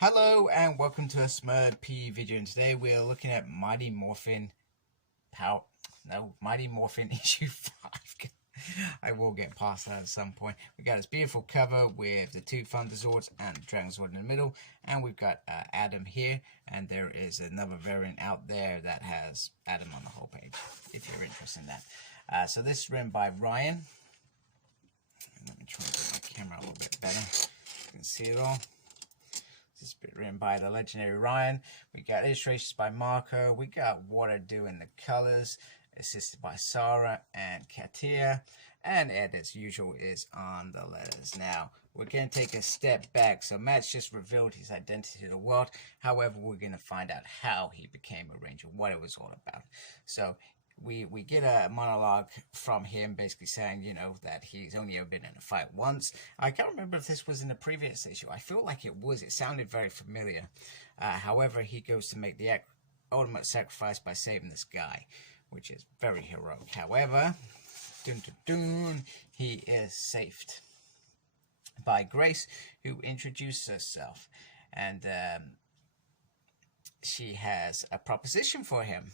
Hello and welcome to a Smurd P video, and today we're looking at Mighty Morphin Mighty Morphin issue 5. I will get past that at some point. We got this beautiful cover with the two Thunder Zords and the Dragon Zord in the middle, and we've got Adam here, and there is another variant out there that has Adam on the whole page, if you're interested in that. So this is written by Ryan. Let me try to get my camera a little bit better. You can see it all. This is written by the legendary Ryan. We got illustrations by Marco. We got Water doing the colors, assisted by Sarah and Katia. And Ed, as usual, is on the letters. Now, we're going to take a step back. So Matt's just revealed his identity to the world. However, we're going to find out how he became a ranger, what it was all about. So we get a monologue from him basically saying, you know, that he's only ever been in a fight once. I can't remember if this was in the previous issue. I feel like it was. It sounded very familiar. However, he goes to make the ultimate sacrifice by saving this guy, which is very heroic. However, he is saved by Grace, who introduced herself. And she has a proposition for him.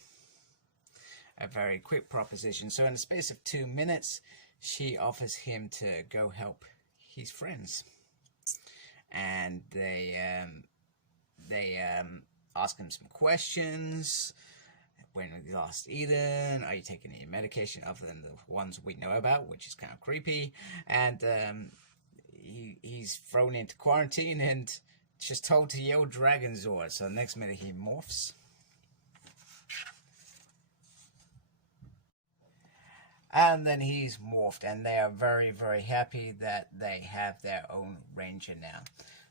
A very quick proposition. So in the space of 2 minutes, she offers him to go help his friends, and they ask him some questions. When was you last eaten? Are you taking any medication other than the ones we know about, which is kind of creepy? And he's thrown into quarantine and just told to yell Dragon Zord. So the next minute he morphs. And then he's morphed, and they are very, very happy that they have their own ranger now.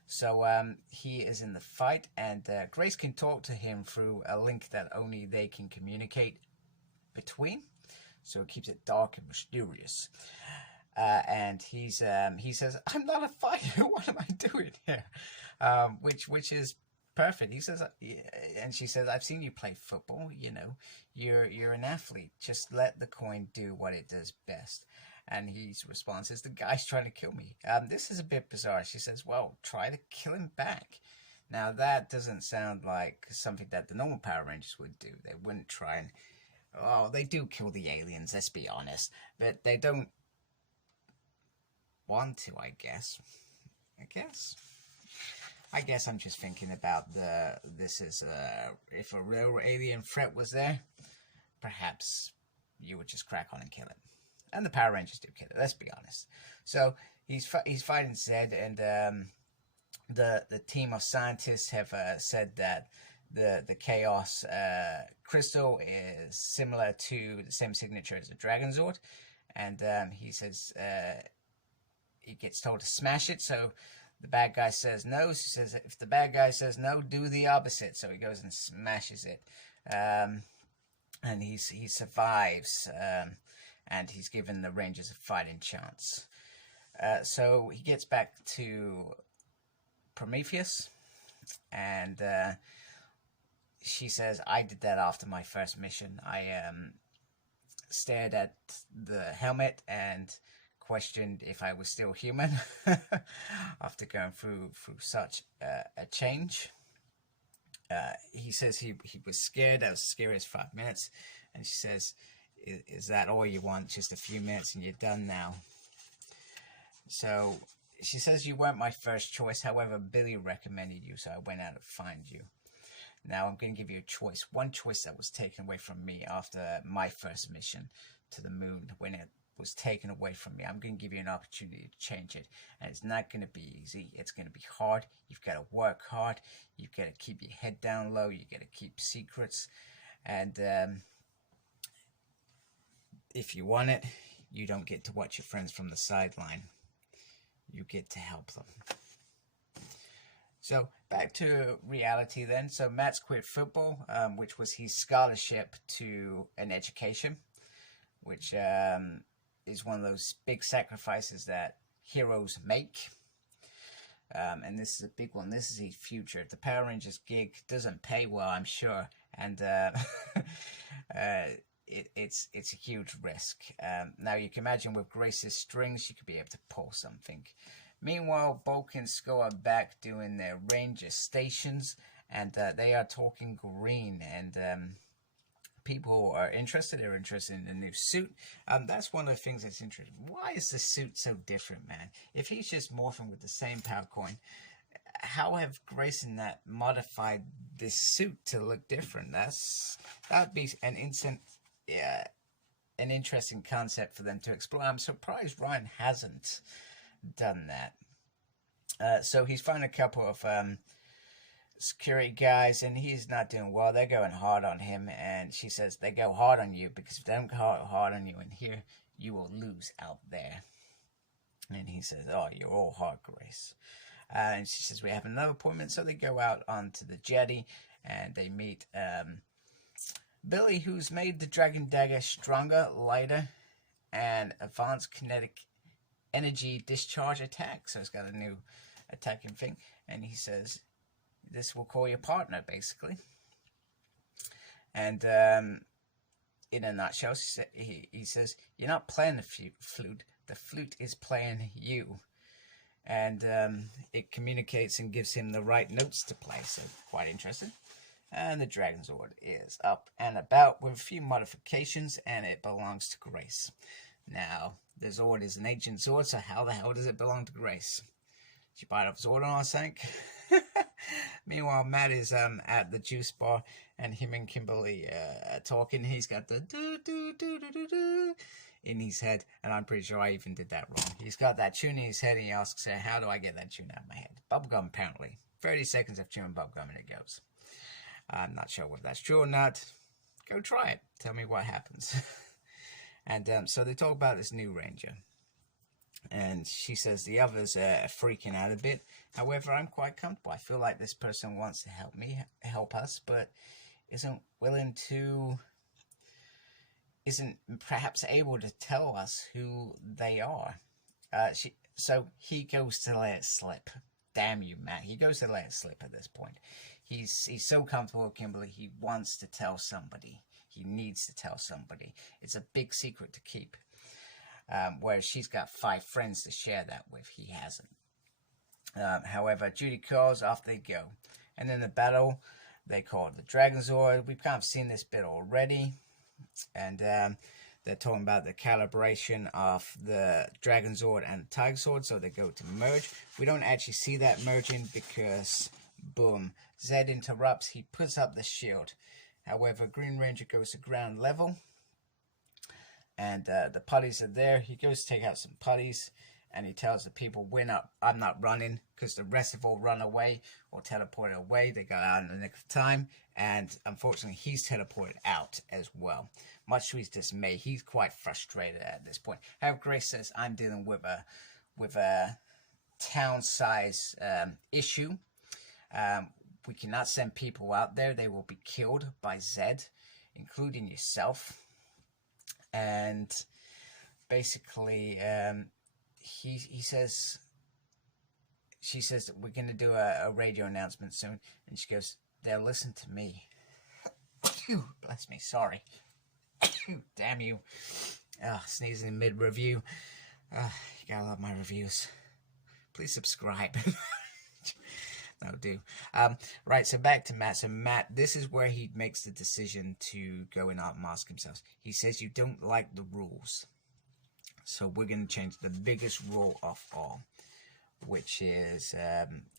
So he is in the fight, and Grace can talk to him through a link that only they can communicate between. So it keeps it dark and mysterious. And he says, "I'm not a fighter. What am I doing here?" Which is perfect. He says, and she says, "I've seen you play football. You know, you're an athlete. Just let the coin do what it does best." And his response is, "The guy's trying to kill me." This is a bit bizarre. She says, "Well, try to kill him back." Now that doesn't sound like something that the normal Power Rangers would do. They wouldn't try and, oh, they do kill the aliens. Let's be honest, but they don't want to. I guess I'm just thinking about if a real alien threat was there, perhaps you would just crack on and kill it. And the Power Rangers do kill it, let's be honest. So he's fighting Zed, and the team of scientists have said that the Chaos crystal is similar to the same signature as the Dragon Zord, and he says he gets told to smash it. So the bad guy says no. She says, if the bad guy says no, do the opposite. So he goes and smashes it. And he survives. And he's given the Rangers a fighting chance. So he gets back to Prometheus. And she says, I did that after my first mission. I stared at the helmet and questioned if I was still human after going through such a change. He says he was scared. That was the scariest 5 minutes. And she says, is that all you want? Just a few minutes and you're done now? So she says, you weren't my first choice. However, Billy recommended you, so I went out to find you. Now I'm going to give you a choice. One choice that was taken away from me after my first mission to the moon, when it was taken away from me. I'm going to give you an opportunity to change it, and it's not going to be easy. It's going to be hard. You've got to work hard. You've got to keep your head down low. You got to keep secrets, and if you want it, you don't get to watch your friends from the sideline. You get to help them. So back to reality then. So Matt's quit football, which was his scholarship to an education, which is one of those big sacrifices that heroes make. And this is a big one. This is his future. If the Power Rangers gig doesn't pay well, I'm sure, and it's a huge risk. Now you can imagine with Grace's strings, she could be able to pull something. Meanwhile, Bulk and Skull are back doing their ranger stations, and they are talking green, and people are interested. They're interested in the new suit. That's one of the things that's interesting. Why is the suit so different, man? If he's just morphing with the same power coin, how have Grayson that modified this suit to look different? That'd be an interesting concept for them to explore. I'm surprised Ryan hasn't done that. So he's found a couple of security guys, and he's not doing well. They're going hard on him, and she says they go hard on you because if they don't go hard on you in here, you will lose out there. And he says, "Oh, you're all hard, Grace." And she says, "We have another appointment." So they go out onto the jetty, and they meet Billy, who's made the Dragon Dagger stronger, lighter, and advanced kinetic energy discharge attack. So it's got a new attacking thing. And he says, "This will call your partner, basically." And in a nutshell, he says, "You're not playing the flute. The flute is playing you." And it communicates and gives him the right notes to play. So quite interesting. And the Dragon Zord is up and about with a few modifications, and it belongs to Grace. Now, the Zord is an ancient Zord, so how the hell does it belong to Grace? She bite off Zordon or something? Meanwhile, Matt is at the juice bar, and him and Kimberly are talking. He's got the do-do-do-do-do-do in his head, and I'm pretty sure I even did that wrong. He's got that tune in his head, and he asks her, "How do I get that tune out of my head?" Bubblegum, apparently. 30 seconds of chewing bubblegum, and it goes. I'm not sure whether that's true or not. Go try it. Tell me what happens. And so they talk about this new ranger. And she says the others are freaking out a bit. However, I'm quite comfortable. I feel like this person wants to help us, but isn't perhaps able to tell us who they are. So he goes to let it slip. Damn you, Matt. He goes to let it slip at this point. He's so comfortable with Kimberly, he wants to tell somebody. He needs to tell somebody. It's a big secret to keep. Whereas she's got 5 friends to share that with. He hasn't. However, Judy calls, off they go. And in the battle, they call it the Dragon Zord. We've kind of seen this bit already. And they're talking about the calibration of the Dragon Zord and the Tiger Sword, so they go to merge. We don't actually see that merging because, boom, Zed interrupts. He puts up the shield. However, Green Ranger goes to ground level, and the putties are there. He goes to take out some putties, and he tells the people, I'm not running, because the rest have all run away or teleported away. They got out in the nick of time, and unfortunately, he's teleported out as well. Much to his dismay, he's quite frustrated at this point. However, Grace says, "I'm dealing with a town-size issue. We cannot send people out there. They will be killed by Zed, including yourself." And basically, she says that we're going to do a radio announcement soon. And she goes, "They'll listen to me." Bless me, sorry. Damn you. Sneezing mid-review. You gotta love my reviews. Please subscribe. No, do. Right, so back to Matt. So Matt, this is where he makes the decision to go and unmask himself. He says, "You don't like the rules. So we're going to change the biggest rule of all, which is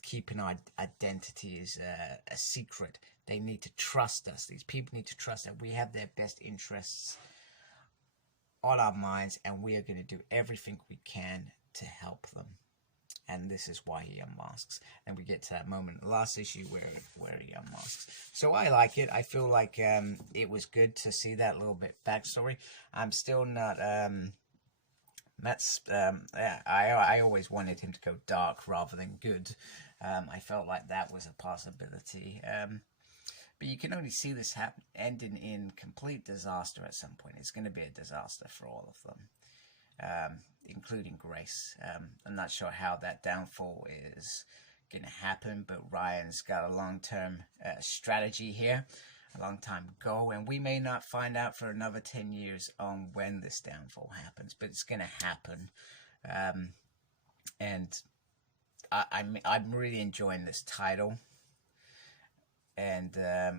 keeping our identities a secret. They need to trust us. These people need to trust that we have their best interests on our minds, and we are going to do everything we can to help them." And this is why he unmasks. And we get to that moment in the last issue where he unmasks. So I like it. I feel like it was good to see that little bit backstory. I'm still not... I always wanted him to go dark rather than good. I felt like that was a possibility. But you can only see this ending in complete disaster at some point. It's going to be a disaster for all of them. Including Grace. I'm not sure how that downfall is going to happen, but Ryan's got a long-term strategy here, a long-time goal, and we may not find out for another 10 years on when this downfall happens, but it's going to happen. And I'm really enjoying this title, and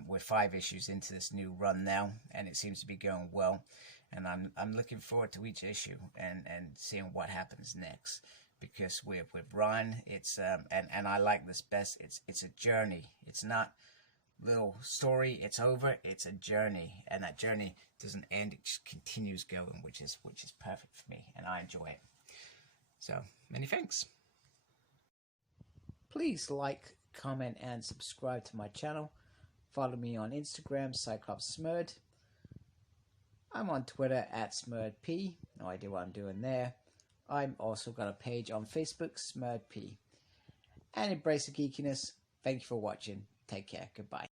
we're 5 issues into this new run now, and it seems to be going well. And I'm looking forward to each issue and seeing what happens next. Because with Ron, it's and I like this best. It's a journey. It's not little story. It's over. It's a journey, and that journey doesn't end. It just continues going, which is perfect for me, and I enjoy it. So many thanks. Please like, comment, and subscribe to my channel. Follow me on Instagram, Cyclops Smurd. I'm on Twitter @SmurdP. No idea what I'm doing there. I'm also got a page on Facebook, SmurdP. And embrace the geekiness. Thank you for watching. Take care. Goodbye.